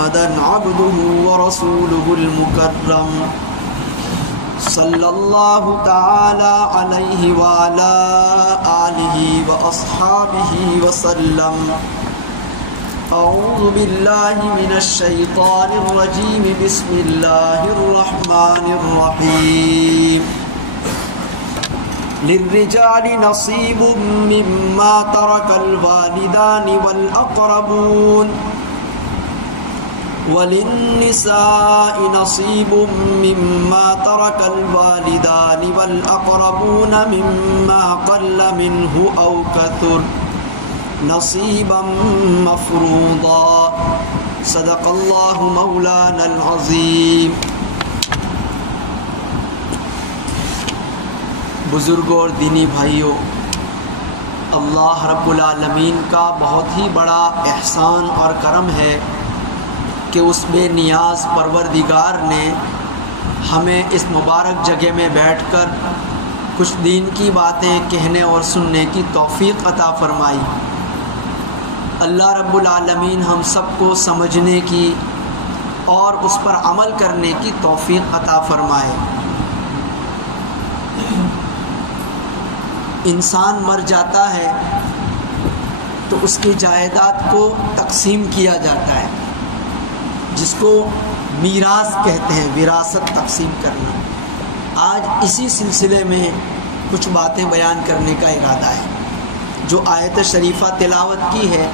محمدًا عبده ورسوله المكرم صلى الله تعالى عليه وعلى آله وأصحابه وسلم. أعوذ بالله من الشيطان الرجيم. بسم الله الرحمن الرحيم. للرجال نصيب مما ترك الوالدان والأقربون وللنساء نصيب مما ترك الوالدان والأقربون مما قل منه أو كثر نصيبا مفروضا. صدق الله مولانا العظيم. بزرگوں اور دینی بھائیوں، اللہ رب العالمین کا بہت ہی بڑا احسان اور کرم ہے کہ اس بے نیاز پروردگار نے ہمیں اس مبارک جگہ میں بیٹھ کر کچھ دین کی باتیں کہنے اور سننے کی توفیق عطا فرمائی. اللہ رب العالمین ہم سب کو سمجھنے کی اور اس پر عمل کرنے کی توفیق عطا فرمائے. انسان مر جاتا ہے تو اس کی جائیداد کو تقسیم کیا جاتا ہے، جس کو میراث کہتے ہیں، وراثت تقسیم کرنا. آج اسی سلسلے میں کچھ باتیں بیان کرنے کا ارادہ ہے. جو آیت شریفہ تلاوت کی ہے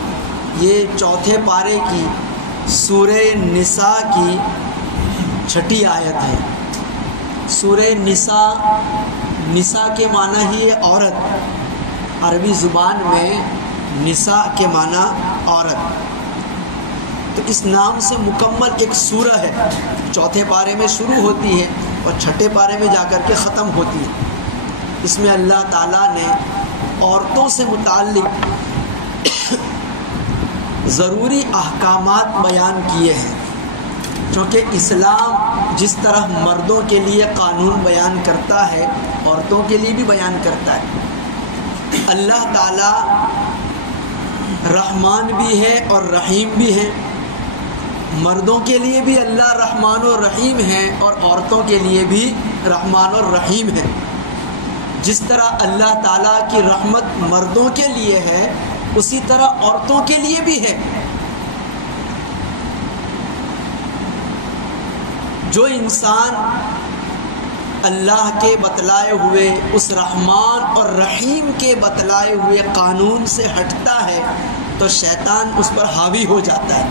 یہ چوتھے پارے کی سورہ نساء کی 6 آیت ہے. سورہ نساء کے معنی ہی ہے عورت. عربی زبان میں نساء کے معنی عورت. تو اس نام سے مکمل ایک سورہ ہے. چوتھے پارے میں شروع ہوتی ہے اور 6 پارے میں جا کر کے ختم ہوتی ہے. اس میں اللہ تعالیٰ نے عورتوں سے متعلق ضروری احکامات بیان کیے ہیں، چونکہ اسلام جس طرح مردوں کے لیے قانون بیان کرتا ہے عورتوں کے لیے بھی بیان کرتا ہے. اللہ تعالیٰ رحمان بھی ہے اور رحیم بھی ہے. مردوں کے لیے بھی اللہ رحمان و رحیم ہے اور عورتوں کے لیے بھی رحمان و رحیم ہے. جس طرح اللہ تعالیٰ کی رحمت مردوں کے لیے ہے اسی طرح عورتوں کے لیے بھی ہے. جو انسان اللہ کے بتلائے ہوئے اس رحمان اور رحیم کے بتلائے ہوئے قانون سے ہٹتا ہے تو شیطان اس پر حاوی ہو جاتا ہے،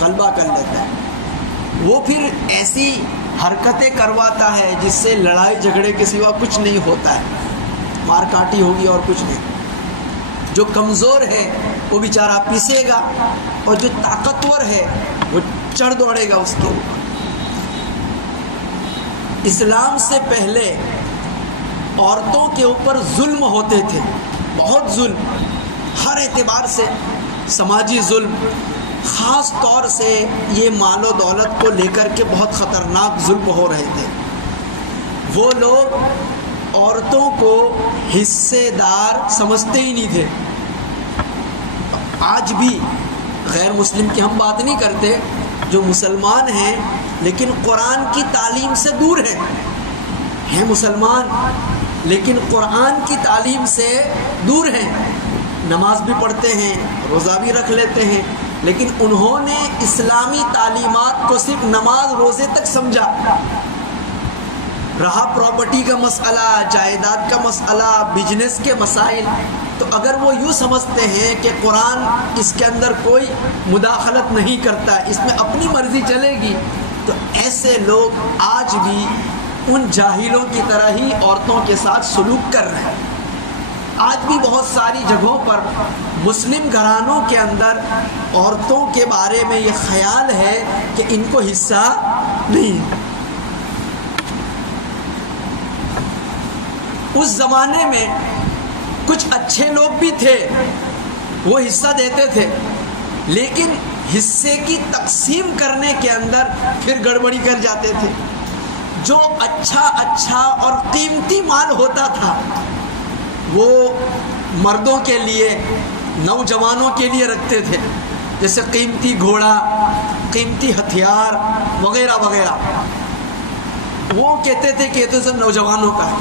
غلبہ کر لیتا ہے. وہ پھر ایسی حرکتیں کرواتا ہے جس سے لڑائی جھگڑے کے سوا کچھ نہیں ہوتا ہے. مار کاٹی ہوگی اور کچھ نہیں. جو کمزور ہے وہ بیچارہ پیسے گا اور جو طاقتور ہے وہ چڑھ دوڑے گا اس کے اوپر. اسلام سے پہلے عورتوں کے اوپر ظلم ہوتے تھے، بہت ظلم، ہر اعتبار سے سماجی ظلم. خاص طور سے یہ مال و دولت کو لے کر کے بہت خطرناک ظلم ہو رہے تھے. وہ لوگ عورتوں کو حصے دار سمجھتے ہی نہیں تھے. آج بھی غیر مسلم کی ہم بات نہیں کرتے، جو مسلمان ہیں لیکن قرآن کی تعلیم سے دور ہیں مسلمان لیکن قرآن کی تعلیم سے دور ہیں. نماز بھی پڑھتے ہیں، روزہ بھی رکھ لیتے ہیں، لیکن انہوں نے اسلامی تعلیمات کو صرف نماز روزے تک سمجھا. رہا پراپرٹی کا مسئلہ، جائیداد کا مسئلہ، بزنس کے مسائل، تو اگر وہ یوں سمجھتے ہیں کہ قرآن اس کے اندر کوئی مداخلت نہیں کرتا، اس میں اپنی مرضی چلے گی، تو ایسے لوگ آج بھی ان جاہلوں کی طرح ہی عورتوں کے ساتھ سلوک کر رہے ہیں. آج بھی بہت ساری جگہوں پر مسلم گھرانوں کے اندر عورتوں کے بارے میں یہ خیال ہے کہ ان کو حصہ نہیں ہے. اس زمانے میں کچھ اچھے لوگ بھی تھے، وہ حصہ دیتے تھے، لیکن حصے کی تقسیم کرنے کے اندر پھر گڑبڑی کر جاتے تھے. جو اچھا اور قیمتی مال ہوتا تھا وہ مردوں کے لیے، نوجوانوں کے لیے رکھتے تھے، جیسے قیمتی گھوڑا، قیمتی ہتھیار وغیرہ وغیرہ، وہ کہتے تھے کہ یہ تو سب نوجوانوں کا ہے.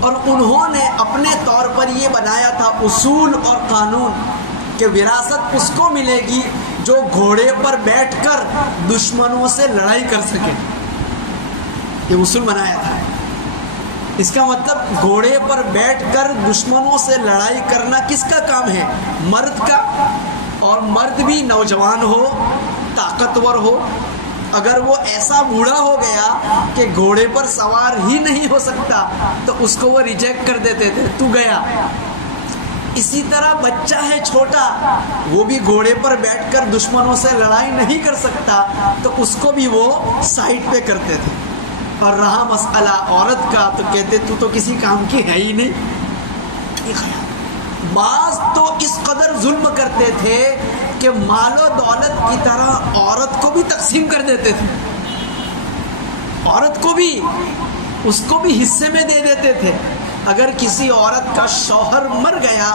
اور انہوں نے اپنے طور پر یہ بنایا تھا اصول اور قانون کہ وراثت اس کو ملے گی جو گھوڑے پر بیٹھ کر دشمنوں سے لڑائی کر سکے. یہ اصول بنایا تھا. اس کا مطلب گھوڑے پر بیٹھ کر دشمنوں سے لڑائی کرنا کس کا کام ہے؟ مرد کا. اور مرد بھی نوجوان ہو، طاقتور ہو. اگر وہ ایسا بوڑھا ہو گیا کہ گھوڑے پر سوار ہی نہیں ہو سکتا تو اس کو وہ ریجیکٹ کر دیتے تھے، تو گیا. اسی طرح بچہ ہے چھوٹا، وہ بھی گھوڑے پر بیٹھ کر دشمنوں سے لڑائی نہیں کر سکتا تو اس کو بھی وہ سائڈ پہ کرتے تھے. اور رہا مسئلہ عورت کا تو کہتے تو کسی کام کی ہے ہی نہیں. بعض تو اس قدر ظلم کرتے تھے کہ مال و دولت کی طرح عورت کو بھی تقسیم کر دیتے تھے. عورت کو بھی، اس کو بھی حصے میں دے دیتے تھے. اگر کسی عورت کا شوہر مر گیا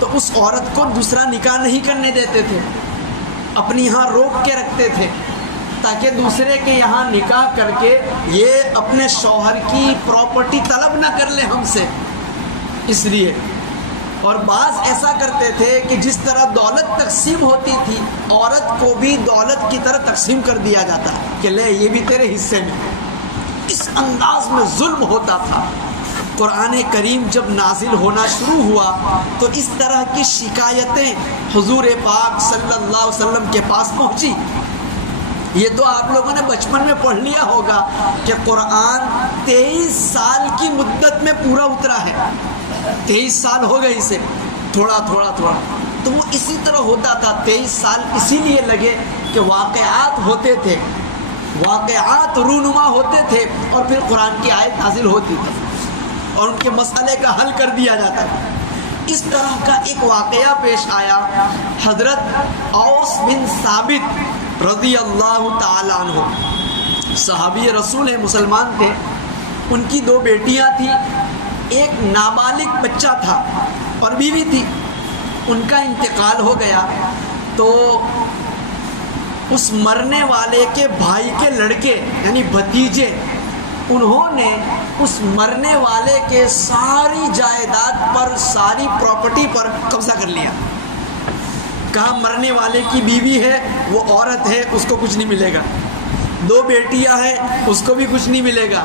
تو اس عورت کو دوسرا نکاح نہیں کرنے دیتے تھے، اپنی یہاں روک کے رکھتے تھے تاکہ دوسرے کے یہاں نکاح کر کے یہ اپنے شوہر کی پراپرٹی طلب نہ کر لے ہم سے. اس لیے اور بعض ایسا کرتے تھے کہ جس طرح دولت تقسیم ہوتی تھی عورت کو بھی دولت کی طرح تقسیم کر دیا جاتا کہ لے یہ بھی تیرے حصے میں. اس انداز میں ظلم ہوتا تھا. قرآن کریم جب نازل ہونا شروع ہوا تو اس طرح کی شکایتیں حضور پاک صلی اللہ علیہ وسلم کے پاس پہنچی. یہ تو آپ لوگوں نے بچپن میں پڑھ لیا ہوگا کہ قرآن 23 سال کی مدت میں پورا اترا ہے. 23 سال ہو گئے اسے، تھوڑا تھوڑا تھوڑا. تو وہ اسی طرح ہوتا تھا. 23 سال اسی لیے لگے کہ واقعات ہوتے تھے، واقعات رونما ہوتے تھے اور پھر قرآن کی آیت نازل ہوتی تھی اور ان کے مسئلے کا حل کر دیا جاتا تھا. اس طرح کا ایک واقعہ پیش آیا. حضرت اوس بن ثابت رضی اللہ تعالی عنہ صحابی رسول ہیں، مسلمان تھے. ان کی 2 بیٹیاں تھیں، ایک نابالغ بچہ تھا اور بیوی تھی. ان کا انتقال ہو گیا تو اس مرنے والے کے بھائی کے لڑکے یعنی بھتیجے، انہوں نے اس مرنے والے کے ساری جائیداد پر، ساری پراپرٹی پر قبضہ کر لیا. کہا مرنے والے کی بیوی ہے، وہ عورت ہے، اس کو کچھ نہیں ملے گا. 2 بیٹیاں ہیں، اس کو بھی کچھ نہیں ملے گا.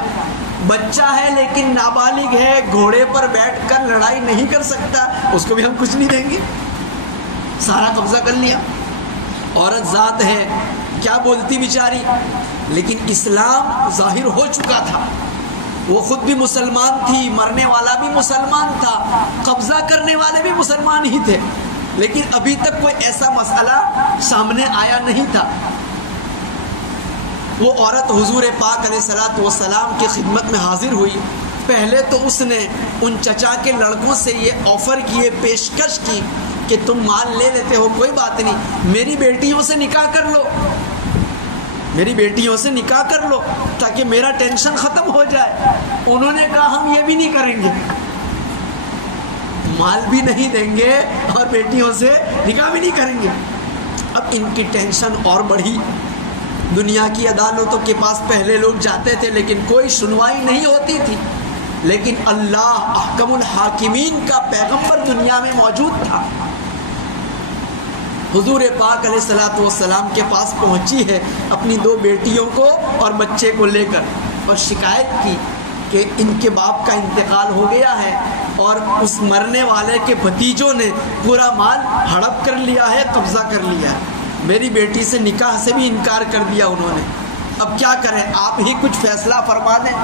بچہ ہے لیکن نابالغ ہے، گھوڑے پر بیٹھ کر لڑائی نہیں کر سکتا، اس کو بھی ہم کچھ نہیں دیں گے. سارا قبضہ کر لیا. عورت ذات ہے، کیا بولتی بیچاری. لیکن اسلام ظاہر ہو چکا تھا. وہ خود بھی مسلمان تھی، مرنے والا بھی مسلمان تھا، قبضہ کرنے والے بھی مسلمان ہی تھے. لیکن ابھی تک کوئی ایسا مسئلہ سامنے آیا نہیں تھا. وہ عورت حضور پاک علیہ الصلوۃ والسلام کی خدمت میں حاضر ہوئی. پہلے تو اس نے ان چچا کے لڑکوں سے یہ آفر کیے، پیشکش کی کہ تم مال لے لیتے ہو کوئی بات نہیں، میری بیٹیوں سے نکاح کر لو، میری بیٹیوں سے نکاح کر لو تاکہ میرا ٹینشن ختم ہو جائے. انہوں نے کہا ہم یہ بھی نہیں کریں گے، مال بھی نہیں دیں گے اور بیٹیوں سے نکاح بھی نہیں کریں گے. اب ان کی ٹینشن اور بڑھی. دنیا کی عدالتوں کے پاس پہلے لوگ جاتے تھے لیکن کوئی سنوائی نہیں ہوتی تھی. لیکن اللہ احکم الحاکمین کا پیغمبر دنیا میں موجود تھا. حضور پاک علیہ الصلوۃ والسلام کے پاس پہنچی ہے اپنی 2 بیٹیوں کو اور بچے کو لے کر اور شکایت کی کہ ان کے باپ کا انتقال ہو گیا ہے اور اس مرنے والے کے بھتیجوں نے پورا مال ہڑپ کر لیا ہے، قبضہ کر لیا ہے. میری بیٹی سے نکاح سے بھی انکار کر دیا انہوں نے. اب کیا کریں، آپ ہی کچھ فیصلہ فرما دیں.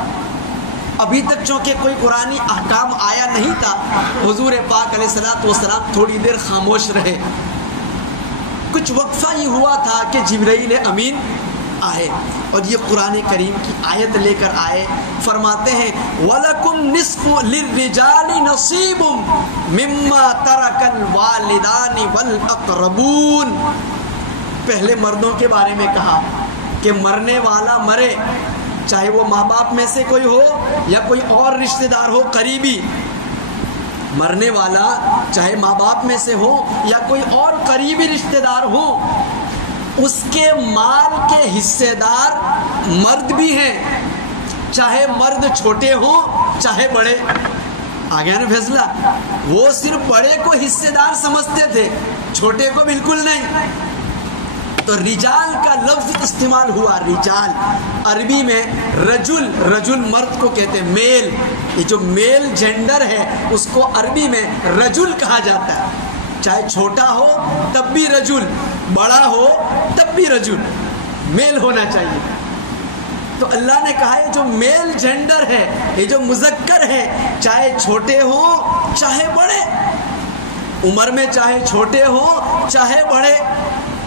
ابھی تک چونکہ کوئی قرآنی احکام آیا نہیں تھا، حضور پاک علیہ الصلوۃ والسلام تھوڑی دیر خاموش رہے. کچھ وقفہ یہ ہوا تھا کہ جبرائیل امین آئے اور یہ قرآن کریم کی آیت لے کر آئے. فرماتے ہیں وَلَكُمْ نِصْفُ لِلرِّجَالِ نَصِيبٌ مِّمَّا تَرَكَ الْوَالِدَانِ وَالْأَقْرَبُونَ. پہلے مردوں کے بارے میں کہا کہ مرنے والا مرے، چاہے وہ ماں باپ میں سے کوئی ہو یا کوئی اور رشتہ دار ہو قریبی، مرنے والا چاہے ماں باپ میں سے ہو یا کوئی اور قریبی رشتہ دار ہو، اس کے مال کے حصے دار مرد بھی ہیں، چاہے مرد چھوٹے ہوں چاہے بڑے۔ آ گیا نا فیصلہ؟ وہ صرف بڑے کو حصے دار سمجھتے تھے، چھوٹے کو بالکل نہیں۔ تو رجال کا لفظ استعمال ہوا، رجال عربی میں رجل، رجل مرد کو کہتے ہیں، میل، یہ جو میل جینڈر ہے اس کو عربی میں رجل کہا جاتا ہے، چاہے چھوٹا ہو تب بھی رجل، بڑا ہو تب بھی رجل، میل ہونا چاہیے۔ تو اللہ نے کہا یہ جو میل جینڈر ہے، یہ جو مذکر ہے، چاہے چھوٹے ہوں چاہے بڑے، عمر میں چاہے چھوٹے ہوں چاہے بڑے،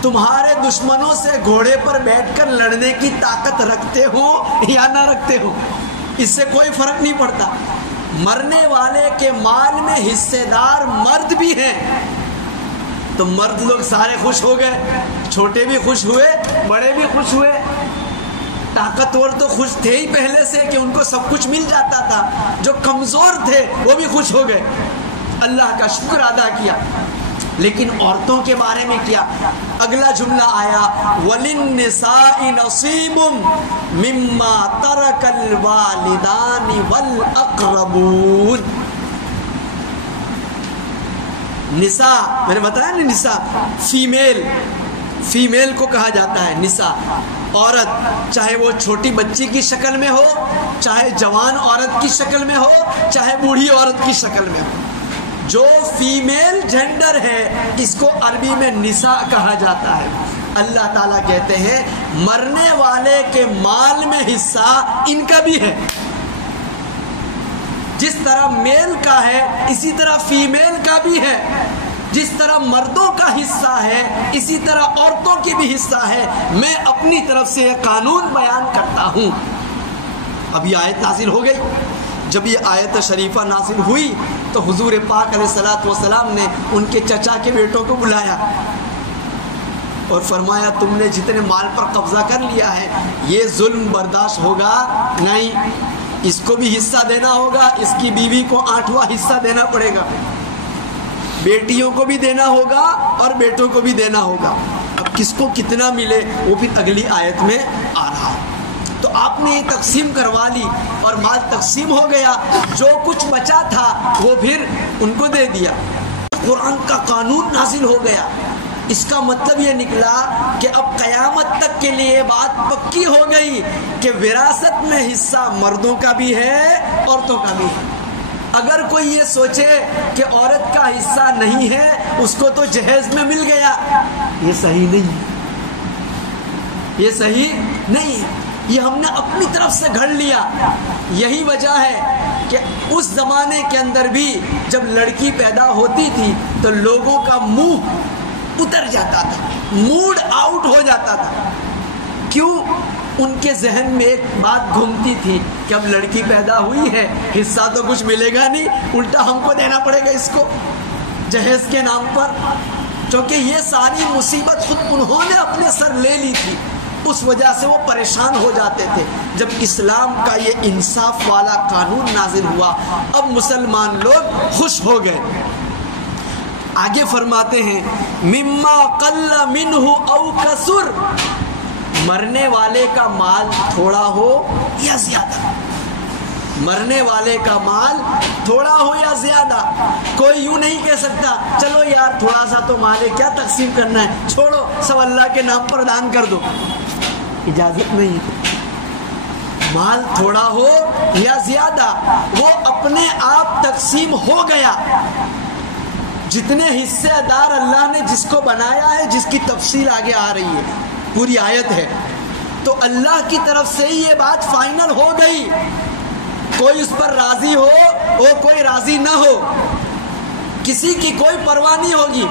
تمہارے دشمنوں سے گھوڑے پر بیٹھ کر لڑنے کی طاقت رکھتے ہو یا نہ رکھتے ہو، اس سے کوئی فرق نہیں پڑتا۔ مرنے والے کے مال میں حصے دار مرد بھی ہیں، تو مرد لوگ سارے خوش ہو گئے، چھوٹے بھی خوش ہوئے بڑے بھی خوش ہوئے، طاقتور تو خوش تھے ہی پہلے سے کہ ان کو سب کچھ مل جاتا تھا، جو کمزور تھے وہ بھی خوش ہو گئے، اللہ کا شکر ادا کیا۔ لیکن عورتوں کے بارے میں کیا؟ اگلا جملہ آیا وَلِلنِّسَاءِ نَصِيبٌ مِّمَّا تَرَكَ الْوَالِدَانِ وَالْأَقْرَبُونَ۔ نساء، میں نے بتایا نا، نساء فیمیل، فیمیل کو کہا جاتا ہے نساء، عورت، چاہے وہ چھوٹی بچی کی شکل میں ہو، چاہے جوان عورت کی شکل میں ہو، چاہے بوڑھی عورت کی شکل میں ہو، جو فیمیل جینڈر ہے اس کو عربی میں نساء کہا جاتا ہے۔ اللہ تعالیٰ کہتے ہیں مرنے والے کے مال میں حصہ ان کا بھی ہے، جس طرح میل کا ہے اسی طرح فیمیل کا بھی ہے، جس طرح مردوں کا حصہ ہے اسی طرح عورتوں کی بھی حصہ ہے۔ میں اپنی طرف سے یہ قانون بیان کرتا ہوں۔ اب یہ آیت نازل ہو گئی، جب یہ آیت شریفہ نازل ہوئی تو حضور پاک علیہ الصلوۃ والسلام نے ان کے چچا کے بیٹوں کو بلایا اور فرمایا تم نے جتنے مال پر قبضہ کر لیا ہے یہ ظلم برداشت ہوگا نہیں، اس کو بھی حصہ دینا ہوگا، اس کی بیوی کو 8واں حصہ دینا پڑے گا، بیٹیوں کو بھی دینا ہوگا اور بیٹوں کو بھی دینا ہوگا۔ اب کس کو کتنا ملے وہ پھر اگلی آیت میں آ رہا ہے۔ تو آپ نے یہ تقسیم کروا لی اور مال تقسیم ہو گیا، جو کچھ بچا تھا وہ پھر ان کو دے دیا۔ قرآن کا قانون نازل ہو گیا، اس کا مطلب یہ نکلا کہ اب قیامت تک کے لیے بات پکی ہو گئی کہ وراثت میں حصہ مردوں کا بھی ہے عورتوں کا بھی ہے۔ اگر کوئی یہ سوچے کہ عورت کا حصہ نہیں ہے اس کو تو جہیز میں مل گیا، یہ صحیح نہیں ہے، یہ صحیح نہیں ہے، یہ ہم نے اپنی طرف سے گھڑ لیا۔ یہی وجہ ہے کہ اس زمانے کے اندر بھی جب لڑکی پیدا ہوتی تھی تو لوگوں کا منہ اتر جاتا تھا، موڈ آؤٹ ہو جاتا تھا۔ کیوں؟ ان کے ذہن میں ایک بات گھومتی تھی کہ اب لڑکی پیدا ہوئی ہے، حصہ تو کچھ ملے گا نہیں، الٹا ہم کو دینا پڑے گا اس کو جہیز کے نام پر، کیونکہ یہ ساری مصیبت خود انہوں نے اپنے سر لے لی تھی، اس وجہ سے وہ پریشان ہو جاتے تھے۔ جب اسلام کا یہ انصاف والا قانون نازل ہوا اب مسلمان لوگ خوش ہو گئے۔ آگے فرماتے ہیں مما قل منہ او کثر، مرنے والے کا مال تھوڑا ہو یا زیادہ، مرنے والے کا مال تھوڑا ہو یا زیادہ، کوئی یوں نہیں کہہ سکتا چلو یار تھوڑا سا تو مال ہے کیا تقسیم کرنا ہے، چھوڑو سب اللہ کے نام پر دان کر دو، اجازت نہیں ہے۔ مال تھوڑا ہو یا زیادہ وہ اپنے آپ تقسیم ہو گیا، جتنے حصے دار اللہ نے جس کو بنایا ہے، جس کی تفصیل آگے آ رہی ہے، پوری آیت ہے، تو اللہ کی طرف سے ہی یہ بات فائنل ہو گئی، کوئی اس پر راضی ہو اور کوئی راضی نہ ہو، کسی کی کوئی پرواہ نہیں ہوگی۔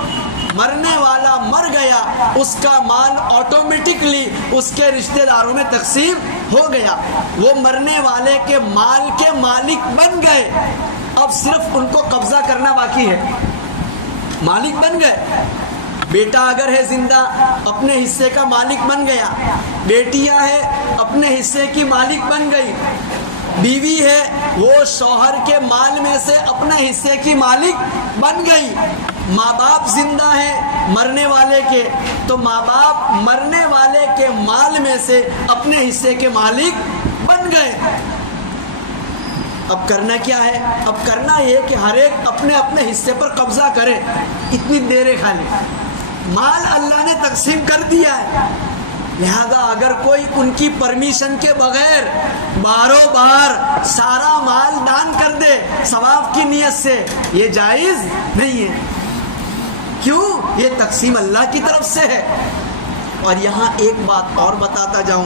مرنے والا مر گیا، اس کا مال آٹومیٹکلی اس کے رشتہ داروں میں تقسیم ہو گیا، وہ مرنے والے کے مال کے مالک بن گئے، اب صرف ان کو قبضہ کرنا باقی ہے، مالک بن گئے۔ بیٹا اگر ہے زندہ اپنے حصے کا مالک بن گیا، بیٹیاں ہیں اپنے حصے کی مالک بن گئی، بیوی ہے وہ شوہر کے مال میں سے اپنے حصے کی مالک بن گئی. ماں باپ زندہ ہیں مرنے والے کے، تو ماں باپ مرنے والے کے مال میں سے اپنے حصے کے مالک بن گئے. اب کرنا کیا ہے؟ اب کرنا یہ کہ ہر ایک اپنے اپنے حصے پر قبضہ کرے، اتنی دیرے کھا لے. مال اللہ نے تقسیم کر دیا ہے، لہذا اگر کوئی ان کی پرمیشن کے بغیر باروں بار سارا مال دان کر دے ثواب کی نیت سے، یہ جائز نہیں ہے. کیوں؟ یہ تقسیم اللہ کی طرف سے ہے. اور یہاں ایک بات اور بتاتا جاؤں،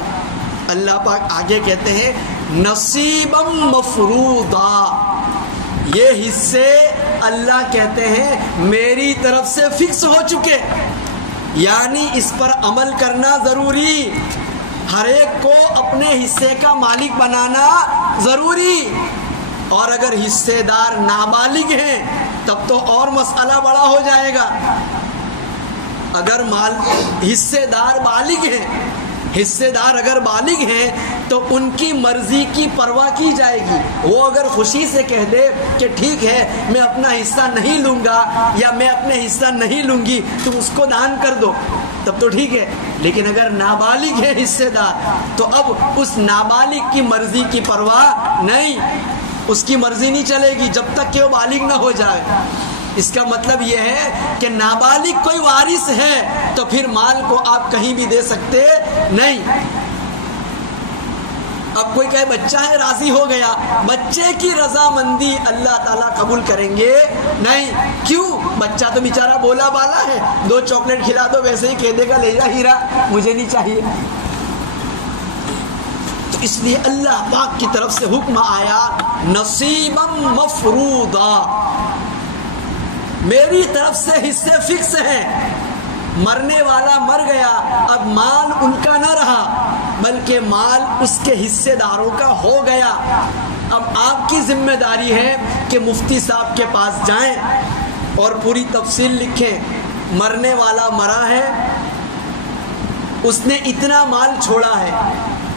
اللہ پاک آگے کہتے ہیں نصیبم مفروضا، یہ حصے اللہ کہتے ہیں میری طرف سے فکس ہو چکے، یعنی اس پر عمل کرنا ضروری، ہر ایک کو اپنے حصے کا مالک بنانا ضروری. اور اگر حصے دار نابالغ ہیں تب تو اور مسئلہ بڑا ہو جائے گا. اگر حصے دار بالغ ہیں، حصے دار اگر بالغ ہیں تو ان کی مرضی کی پرواہ کی جائے گی. وہ اگر خوشی سے کہہ دے کہ ٹھیک ہے میں اپنا حصہ نہیں لوں گا یا میں اپنے حصہ نہیں لوں گی، تم اس کو دان کر دو، تب تو ٹھیک ہے. لیکن اگر نابالغ ہے حصے دار تو اب اس نابالغ کی مرضی کی پرواہ نہیں، اس کی مرضی نہیں چلے گی جب تک کہ وہ بالغ نہ ہو جائے. اس کا مطلب یہ ہے کہ نابالغ کوئی وارث ہے تو پھر مال کو آپ کہیں بھی دے سکتے نہیں. اب کوئی کہے بچہ ہے راضی ہو گیا، بچے کی رضامندی اللہ تعالیٰ قبول کریں گے نہیں. کیوں؟ بچہ تو بیچارہ بولا بالا ہے، 2 چاکلیٹ کھلا دو ویسے ہی کہہ دے گا لے جا ہیرا مجھے نہیں چاہیے. تو اس لیے اللہ پاک کی طرف سے حکم آیا نصیبم مفروضا، میری طرف سے حصے فکس ہیں. مرنے والا مر گیا، اب مال ان کا نہ رہا بلکہ مال اس کے حصے داروں کا ہو گیا. اب آپ کی ذمہ داری ہے کہ مفتی صاحب کے پاس جائیں اور پوری تفصیل لکھیں. مرنے والا مرا ہے، اس نے اتنا مال چھوڑا ہے،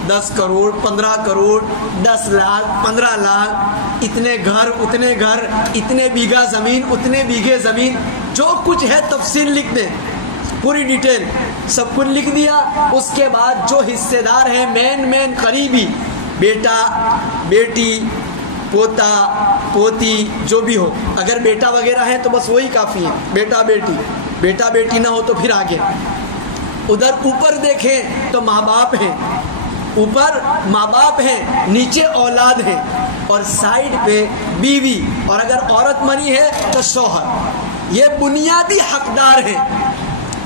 10 کروڑ 15 کروڑ 10 لاکھ 15 لاکھ، اتنے گھر اتنے گھر، اتنے بیگھہ زمین اتنے بیگھے زمین، جو کچھ ہے تفصیل لکھ دیں، پوری ڈیٹیل سب کچھ لکھ دیا. اس کے بعد جو حصے دار ہیں مین قریبی، بیٹا بیٹی پوتا پوتی جو بھی ہو، اگر بیٹا وغیرہ ہے تو بس وہی کافی ہے، بیٹا بیٹی نہ ہو تو پھر آگے. ادھر اوپر دیکھیں تو ماں باپ ہیں، اوپر ماں باپ ہیں، نیچے اولاد ہیں، اور سائیڈ پہ بیوی، اور اگر عورت مری ہے تو شوہر. یہ بنیادی حقدار ہیں،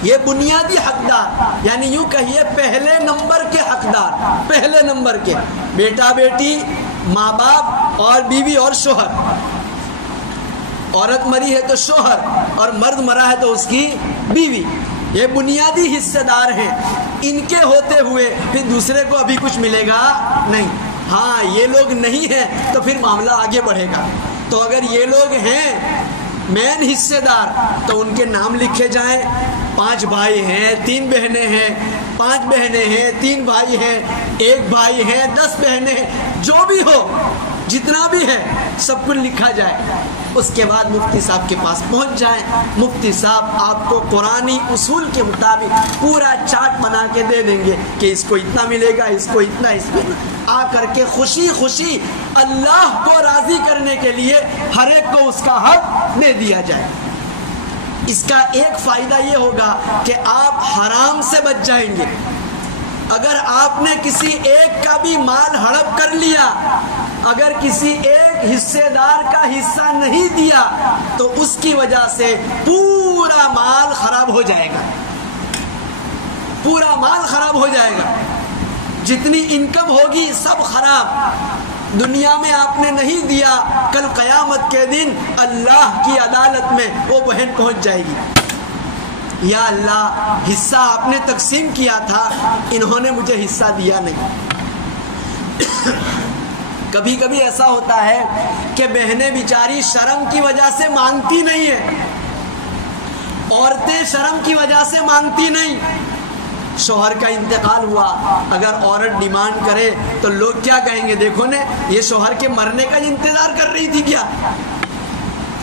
یہ بنیادی حقدار، یعنی یوں کہیے پہلے نمبر کے حقدار، پہلے نمبر کے بیٹا بیٹی ماں باپ اور بیوی اور شوہر. عورت مری ہے تو شوہر اور مرد مرا ہے تو اس کی بیوی. یہ بنیادی حصے دار ہیں. ان کے ہوتے ہوئے پھر دوسرے کو ابھی کچھ ملے گا نہیں. ہاں یہ لوگ نہیں ہیں تو پھر معاملہ آگے بڑھے گا. تو اگر یہ لوگ ہیں مین حصے دار تو ان کے نام لکھے جائیں. 5 بھائی ہیں 3 بہنیں ہیں، 5 بہنیں ہیں 3 بھائی ہیں، 1 بھائی ہے 10 بہنیں ہیں، جو بھی ہو جتنا بھی ہے سب کچھ لکھا جائے. اس کے بعد مفتی صاحب کے پاس پہنچ جائیں. مفتی صاحب آپ کو قرآنی اصول کے مطابق پورا چارٹ بنا کے دے دیں گے کہ اس کو اتنا ملے گا، اس کو اتنا، اس میں آ کر کے خوشی خوشی اللہ کو راضی کرنے کے لیے ہر ایک کو اس کا حق دے دیا جائے. اس کا ایک فائدہ یہ ہوگا کہ آپ حرام سے بچ جائیں گے. اگر آپ نے کسی ایک کا بھی مال ہڑپ کر لیا، اگر کسی ایک حصے دار کا حصہ نہیں دیا تو اس کی وجہ سے پورا مال خراب ہو جائے گا، پورا مال خراب ہو جائے گا. جتنی انکم ہوگی سب خراب. دنیا میں آپ نے نہیں دیا، کل قیامت کے دن اللہ کی عدالت میں وہ بہن پہنچ جائے گی، یا اللہ حصہ آپ نے تقسیم کیا تھا، انہوں نے مجھے حصہ دیا نہیں. کبھی کبھی ایسا ہوتا ہے کہ بہنیں بیچاری شرم کی وجہ سے مانگتی نہیں ہیں، عورتیں شرم کی وجہ سے مانگتی نہیں. شوہر کا انتقال ہوا، اگر عورت ڈیمانڈ کرے تو لوگ کیا کہیں گے؟ دیکھو نا یہ شوہر کے مرنے کا انتظار کر رہی تھی کیا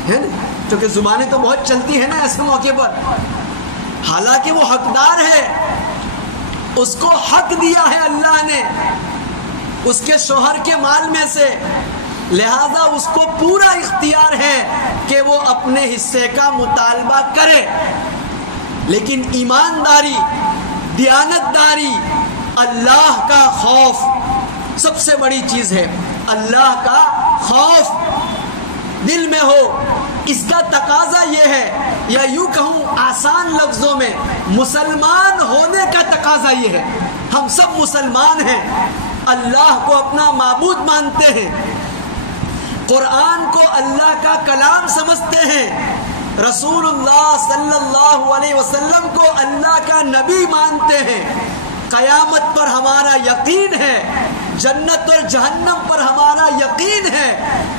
ہے نا، کیونکہ زبانیں تو بہت چلتی ہیں نا ایسے موقع پر. حالانکہ وہ حقدار ہے، اس کو حق دیا ہے اللہ نے اس کے شوہر کے مال میں سے، لہذا اس کو پورا اختیار ہے کہ وہ اپنے حصے کا مطالبہ کرے. لیکن ایمانداری، دیانتداری، اللہ کا خوف سب سے بڑی چیز ہے. اللہ کا خوف دل میں ہو، اس کا تقاضا یہ ہے، یا یوں کہوں آسان لفظوں میں مسلمان ہونے کا تقاضا یہ ہے. ہم سب مسلمان ہیں، اللہ کو اپنا معبود مانتے ہیں، قرآن کو اللہ کا کلام سمجھتے ہیں، رسول اللہ صلی اللہ علیہ وسلم کو اللہ کا نبی مانتے ہیں، قیامت پر ہمارا یقین ہے، جنت اور جہنم پر ہمارا یقین ہے.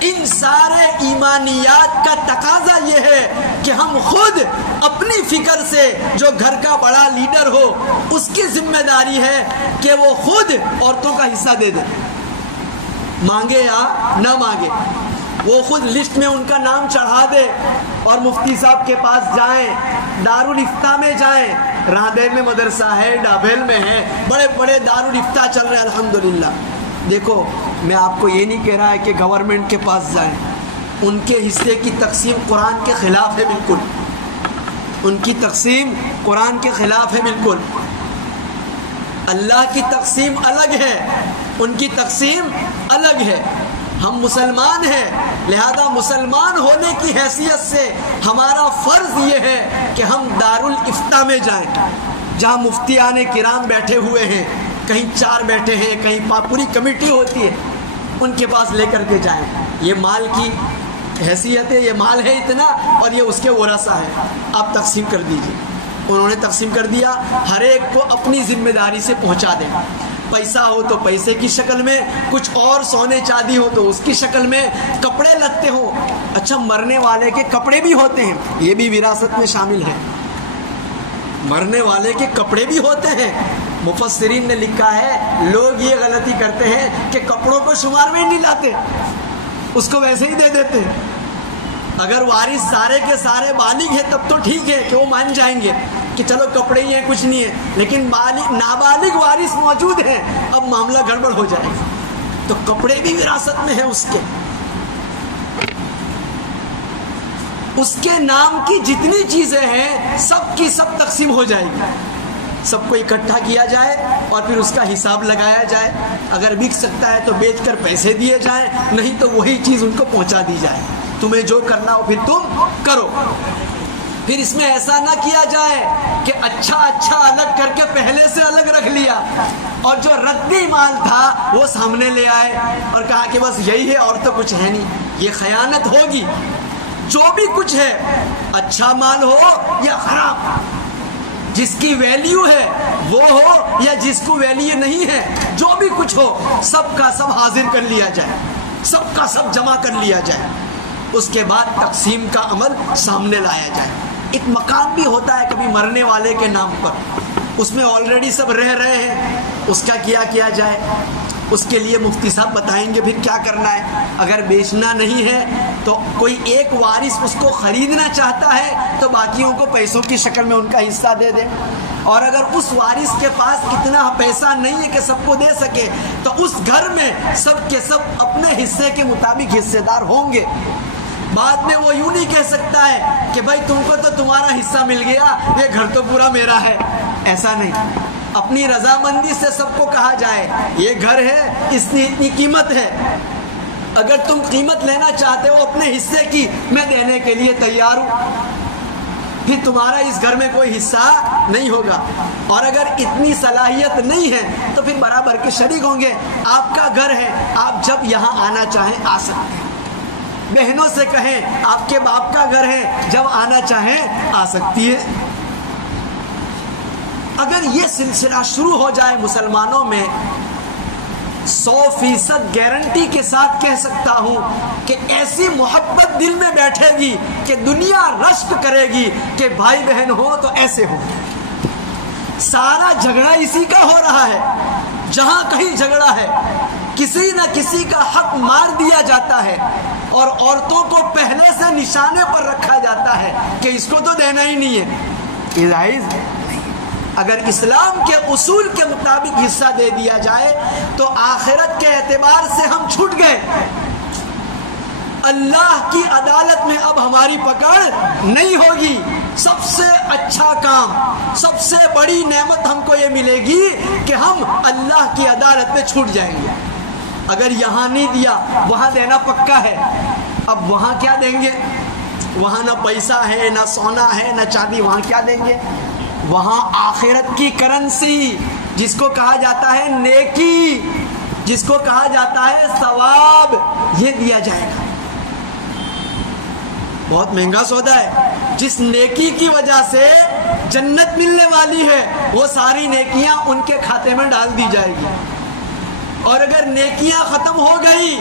ان سارے ایمانیات کا تقاضا یہ ہے کہ ہم خود اپنی فکر سے، جو گھر کا بڑا لیڈر ہو اس کی ذمہ داری ہے کہ وہ خود عورتوں کا حصہ دے دے، مانگے یا نہ مانگے، وہ خود لسٹ میں ان کا نام چڑھا دے اور مفتی صاحب کے پاس جائیں، دارالفتہ میں جائیں. راندیر میں مدرسہ ہے، ڈابھیل میں ہے، بڑے بڑے دارالفتہ چل رہے ہیں الحمدللہ. دیکھو میں آپ کو یہ نہیں کہہ رہا ہے کہ گورنمنٹ کے پاس جائیں، ان کے حصے کی تقسیم قرآن کے خلاف ہے بالکل، ان کی تقسیم قرآن کے خلاف ہے بالکل. اللہ کی تقسیم الگ ہے، ان کی تقسیم الگ ہے. ہم مسلمان ہیں، لہذا مسلمان ہونے کی حیثیت سے ہمارا فرض یہ ہے کہ ہم دارالفتہ میں جائیں، جہاں مفتیان کرام بیٹھے ہوئے ہیں، کہیں 4 بیٹھے ہیں، کہیں پوری کمیٹی ہوتی ہے، ان کے پاس لے کر کے جائیں. یہ مال کی حیثیت ہے، یہ مال ہے اتنا اور یہ اس کے ورثہ ہے، آپ تقسیم کر دیجئے. انہوں نے تقسیم کر دیا، ہر ایک کو اپنی ذمہ داری سے پہنچا دیں. پیسہ ہو تو پیسے کی شکل میں، کچھ اور سونے چاندی ہو تو اس کی شکل میں، کپڑے لتے ہو. اچھا مرنے والے کے کپڑے بھی ہوتے ہیں، یہ بھی وراثت میں شامل ہے، مرنے والے کے کپڑے بھی ہوتے ہیں. مفسرین نے لکھا ہے لوگ یہ غلطی کرتے ہیں کہ کپڑوں کو شمار میں نہیں لاتے، اس کو ویسے ہی دے دیتے ہیں. اگر وارث سارے کے سارے بالغ ہیں تب تو ٹھیک ہے کہ وہ مان جائیں گے کہ چلو کپڑے ہی ہیں کچھ نہیں ہے، لیکن نابالغ وارث موجود ہیں، اب معاملہ گڑبڑ ہو جائے گا. تو کپڑے بھی وراثت میں ہیں اس کے نام کی جتنی چیزیں ہیں سب کی سب تقسیم ہو جائے گی. سب کو اکٹھا کیا جائے اور پھر اس کا حساب لگایا جائے. اگر بک سکتا ہے تو بیچ کر پیسے دیے جائیں، نہیں تو وہی چیز ان کو پہنچا دی جائے. تمہیں جو کرنا ہو پھر تم کرو. پھر اس میں ایسا نہ کیا جائے کہ اچھا الگ کر کے پہلے سے الگ رکھ لیا اور جو ردی مال تھا وہ سامنے لے آئے اور کہا کہ بس یہی ہے اور تو کچھ ہے نہیں. یہ خیانت ہوگی. جو بھی کچھ ہے، اچھا مال ہو یا خراب، جس کی ویلیو ہے وہ ہو یا جس کو ویلیو نہیں ہے، جو بھی کچھ ہو سب کا سب حاضر کر لیا جائے، سب کا سب جمع کر لیا جائے. اس کے بعد تقسیم کا عمل سامنے لایا جائے. ایک مقام بھی ہوتا ہے کبھی مرنے والے کے نام پر، اس میں آلریڈی سب رہ رہے ہیں، اس کا کیا جائے. اس کے لیے مفتی صاحب بتائیں گے پھر کیا کرنا ہے. اگر بیچنا نہیں ہے تو کوئی ایک وارث اس کو خریدنا چاہتا ہے تو باقیوں کو پیسوں کی شکل میں ان کا حصہ دے دے. اور اگر اس وارث کے پاس اتنا پیسہ نہیں ہے کہ سب کو دے سکے تو اس گھر میں سب کے سب اپنے حصے کے مطابق حصے دار ہوں گے. بعد میں وہ یوں نہیں کہہ سکتا ہے کہ بھائی تم کو تو تمہارا حصہ مل گیا، یہ گھر تو پورا میرا ہے. ایسا نہیں، اپنی رضامندی سے سب کو کہا جائے یہ گھر ہے، اس کی اتنی قیمت ہے، اگر تم قیمت لینا چاہتے ہو اپنے حصے کی میں دینے کے لیے تیار ہوں. پھر تمہارا اس گھر میں کوئی حصہ نہیں ہوگا. اور اگر اتنی صلاحیت نہیں ہے تو پھر برابر کے شریک ہوں گے. آپ کا گھر ہے، آپ جب یہاں آنا چاہیں آ سکتے ہیں. بہنوں سے کہیں آپ کے باپ کا گھر ہے، جب آنا چاہیں آ سکتی ہے. اگر یہ سلسلہ شروع ہو جائے مسلمانوں میں، 100% گارنٹی کے ساتھ کہہ سکتا ہوں کہ ایسی محبت دل میں بیٹھے گی کہ دنیا رشک کرے گی کہ بھائی بہن ہو تو ایسے ہو. سارا جھگڑا اسی کا ہو رہا ہے. جہاں کہیں جھگڑا ہے کسی نہ کسی کا حق مار دیا جاتا ہے اور عورتوں کو پہلے سے نشانے پر رکھا جاتا ہے کہ اس کو تو دینا ہی نہیں ہے. اگر اسلام کے اصول کے مطابق حصہ دے دیا جائے تو آخرت کے اعتبار سے ہم چھوٹ گئے. اللہ کی عدالت میں اب ہماری پکڑ نہیں ہوگی. سب سے اچھا کام، سب سے بڑی نعمت ہم کو یہ ملے گی کہ ہم اللہ کی عدالت میں چھوٹ جائیں گے. اگر یہاں نہیں دیا وہاں دینا پکا ہے. اب وہاں کیا دیں گے؟ وہاں نہ پیسہ ہے، نہ سونا ہے، نہ چاندی. وہاں کیا دیں گے؟ وہاں آخرت کی کرنسی جس کو کہا جاتا ہے نیکی، جس کو کہا جاتا ہے ثواب، یہ دیا جائے گا. بہت مہنگا سودا ہے. جس نیکی کی وجہ سے جنت ملنے والی ہے وہ ساری نیکیاں ان کے کھاتے میں ڈال دی جائے گی. اور اگر نیکیاں ختم ہو گئی،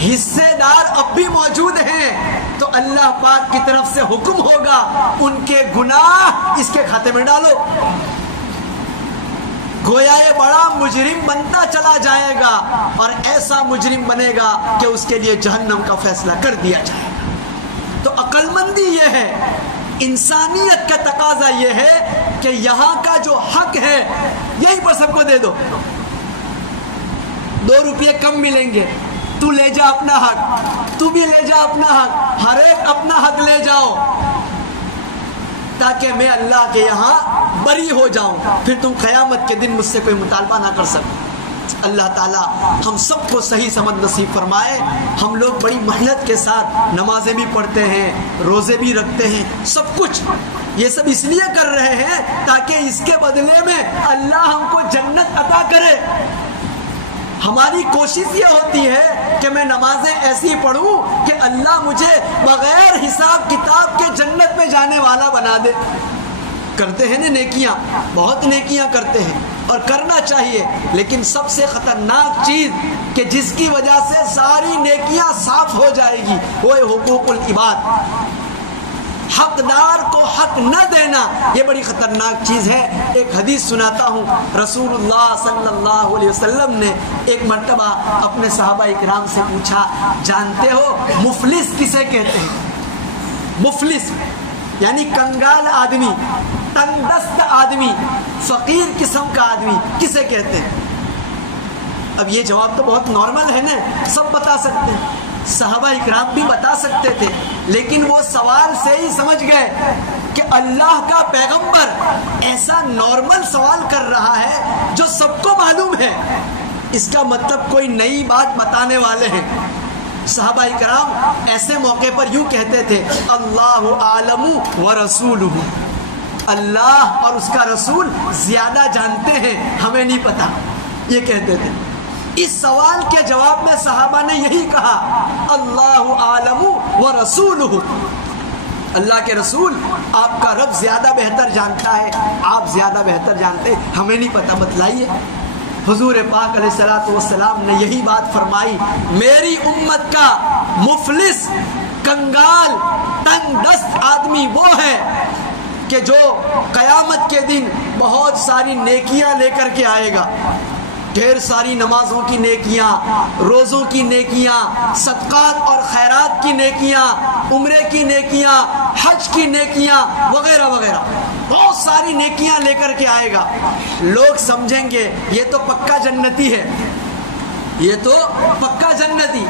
حصے دار اب بھی موجود ہیں، تو اللہ پاک کی طرف سے حکم ہوگا ان کے گناہ اس کے کھاتے میں ڈالو. گویا یہ بڑا مجرم بنتا چلا جائے گا اور ایسا مجرم بنے گا کہ اس کے لیے جہنم کا فیصلہ کر دیا جائے گا. تو عقل مندی یہ ہے، انسانیت کا تقاضا یہ ہے کہ یہاں کا جو حق ہے یہی پر سب کو دے دو. 2 روپے کم ملیں گے، تو لے جا اپنا حق، تو بھی لے جا اپنا حق، ہر ایک اپنا حق لے جاؤ تاکہ میں اللہ کے یہاں بری ہو جاؤں. پھر تم قیامت کے دن مجھ سے کوئی مطالبہ نہ کر سکو. اللہ تعالیٰ ہم سب کو صحیح سمجھ نصیب فرمائے. ہم لوگ بڑی محنت کے ساتھ نمازیں بھی پڑھتے ہیں، روزے بھی رکھتے ہیں، سب کچھ یہ سب اس لیے کر رہے ہیں تاکہ اس کے بدلے میں اللہ ہم کو جنت عطا کرے. ہماری کوشش یہ ہوتی ہے کہ میں نمازیں ایسی پڑھوں کہ اللہ مجھے بغیر حساب کتاب کے جنت میں جانے والا بنا دے. کرتے ہیں نا نیکیاں، بہت نیکیاں کرتے ہیں اور کرنا چاہیے، لیکن سب سے خطرناک چیز کہ جس کی وجہ سے ساری نیکیاں صاف ہو جائے گی وہ حقوق العباد. حقدار کو حق نہ دینا یہ بڑی خطرناک چیز ہے. ایک حدیث سناتا ہوں. رسول اللہ صلی اللہ علیہ وسلم نے ایک مرتبہ اپنے صحابہ اکرام سے پوچھا، جانتے ہو مفلس کسے کہتے ہیں؟ مفلس یعنی کنگال آدمی، تنگ دست آدمی، فقیر قسم کا آدمی کسے کہتے ہیں؟ اب یہ جواب تو بہت نارمل ہے نا، سب بتا سکتے ہیں، صحابہ اکرام بھی بتا سکتے تھے، لیکن وہ سوال سے ہی سمجھ گئے کہ اللہ کا پیغمبر ایسا نارمل سوال کر رہا ہے جو سب کو معلوم ہے، اس کا مطلب کوئی نئی بات بتانے والے ہیں. صحابہ اکرام ایسے موقع پر یوں کہتے تھے، اللہ عالم ورسولہ، اللہ اور اس کا رسول زیادہ جانتے ہیں، ہمیں نہیں پتا، یہ کہتے تھے. اس سوال کے جواب میں صحابہ نے یہی کہا، اللہ عالم ورسولہ، اللہ کے رسول آپ کا رب زیادہ بہتر جانتا ہے، آپ زیادہ بہتر جانتے ہیں، ہمیں نہیں پتا، بتلائیے. حضور پاک علیہ الصلوۃ والسلام نے یہی بات فرمائی، میری امت کا مفلس، کنگال، تنگ دست آدمی وہ ہے کہ جو قیامت کے دن بہت ساری نیکیاں لے کر کے آئے گا، ڈھیر ساری نمازوں کی نیکیاں، روزوں کی نیکیاں، صدقات اور خیرات کی نیکیاں، عمرے کی نیکیاں، حج کی نیکیاں وغیرہ وغیرہ، بہت ساری نیکیاں لے کر کے آئے گا. لوگ سمجھیں گے یہ تو پکا جنتی ہے، یہ تو پکا جنتی،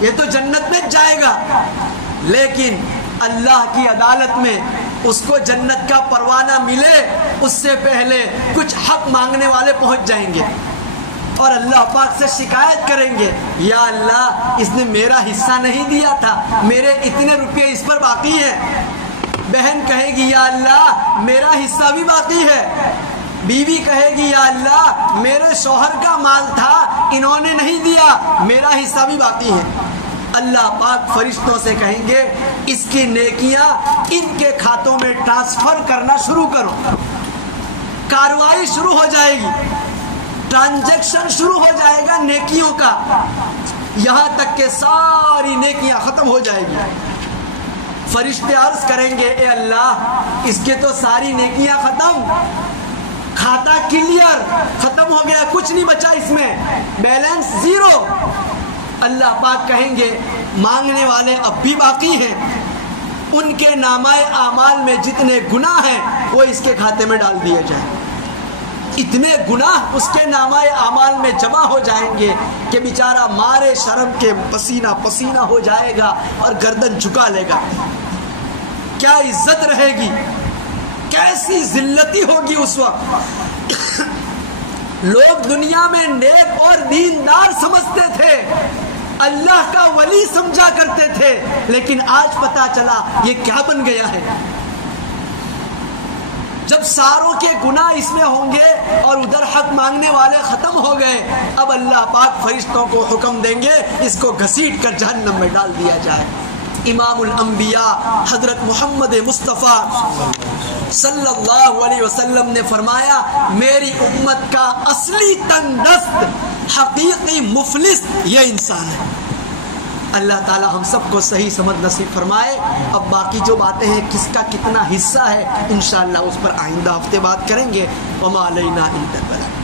یہ تو جنت میں جائے گا. لیکن اللہ کی عدالت میں اس کو جنت کا پروانہ ملے اس سے پہلے کچھ حق مانگنے والے پہنچ جائیں گے اور اللہ پاک سے شکایت کریں گے، یا اللہ اس نے میرا حصہ نہیں دیا تھا، میرے اتنے روپے اس پر باقی ہیں. بہن کہے گی یا اللہ میرا حصہ بھی باقی ہے. بیوی کہے گی یا اللہ میرے شوہر کا مال تھا انہوں نے نہیں دیا، میرا حصہ بھی باقی ہے. اللہ پاک فرشتوں سے کہیں گے اس کی نیکیاں ان کے کھاتوں میں ٹرانسفر کرنا شروع کرو. کارروائی شروع ہو جائے گی، ٹرانزیکشن شروع ہو جائے گا نیکیوں کا، یہاں تک کہ ساری نیکیاں ختم ہو جائے گی. فرشتے عرض کریں گے اے اللہ اس کے تو ساری نیکیاں ختم، کھاتا کلیئر، ختم ہو گیا، کچھ نہیں بچا اس میں، بیلنس زیرو. اللہ پاک کہیں گے مانگنے والے اب بھی باقی ہیں، ان کے نامہ اعمال میں جتنے گناہ ہیں وہ اس کے کھاتے میں ڈال دیے جائیں. اتنے گناہ اس کے نامہ اعمال میں جمع ہو جائیں گے کہ بیچارہ مارے شرم کے پسینہ پسینہ ہو جائے گا اور گردن جھکا لے گا. کیا عزت رہے گی، کیسی ذلتی ہوگی اس وقت. لوگ دنیا میں نیک اور دیندار سمجھتے تھے، اللہ کا ولی سمجھا کرتے تھے، لیکن آج پتا چلا یہ کیا بن گیا ہے. جب ساروں کے گناہ اس میں ہوں گے اور ادھر حق مانگنے والے ختم ہو گئے، اب اللہ پاک فرشتوں کو حکم دیں گے اس کو گھسیٹ کر جہنم میں ڈال دیا جائے. امام الانبیاء حضرت محمد مصطفیٰ صلی اللہ علیہ وسلم نے فرمایا میری امت کا اصلی تنگ دست حقیقی مفلس یہ انسان ہے. اللہ تعالی ہم سب کو صحیح سمجھ نصیب فرمائے. اب باقی جو باتیں ہیں کس کا کتنا حصہ ہے انشاءاللہ اس پر آئندہ ہفتے بات کریں گے. وما علینا الا البلاغ.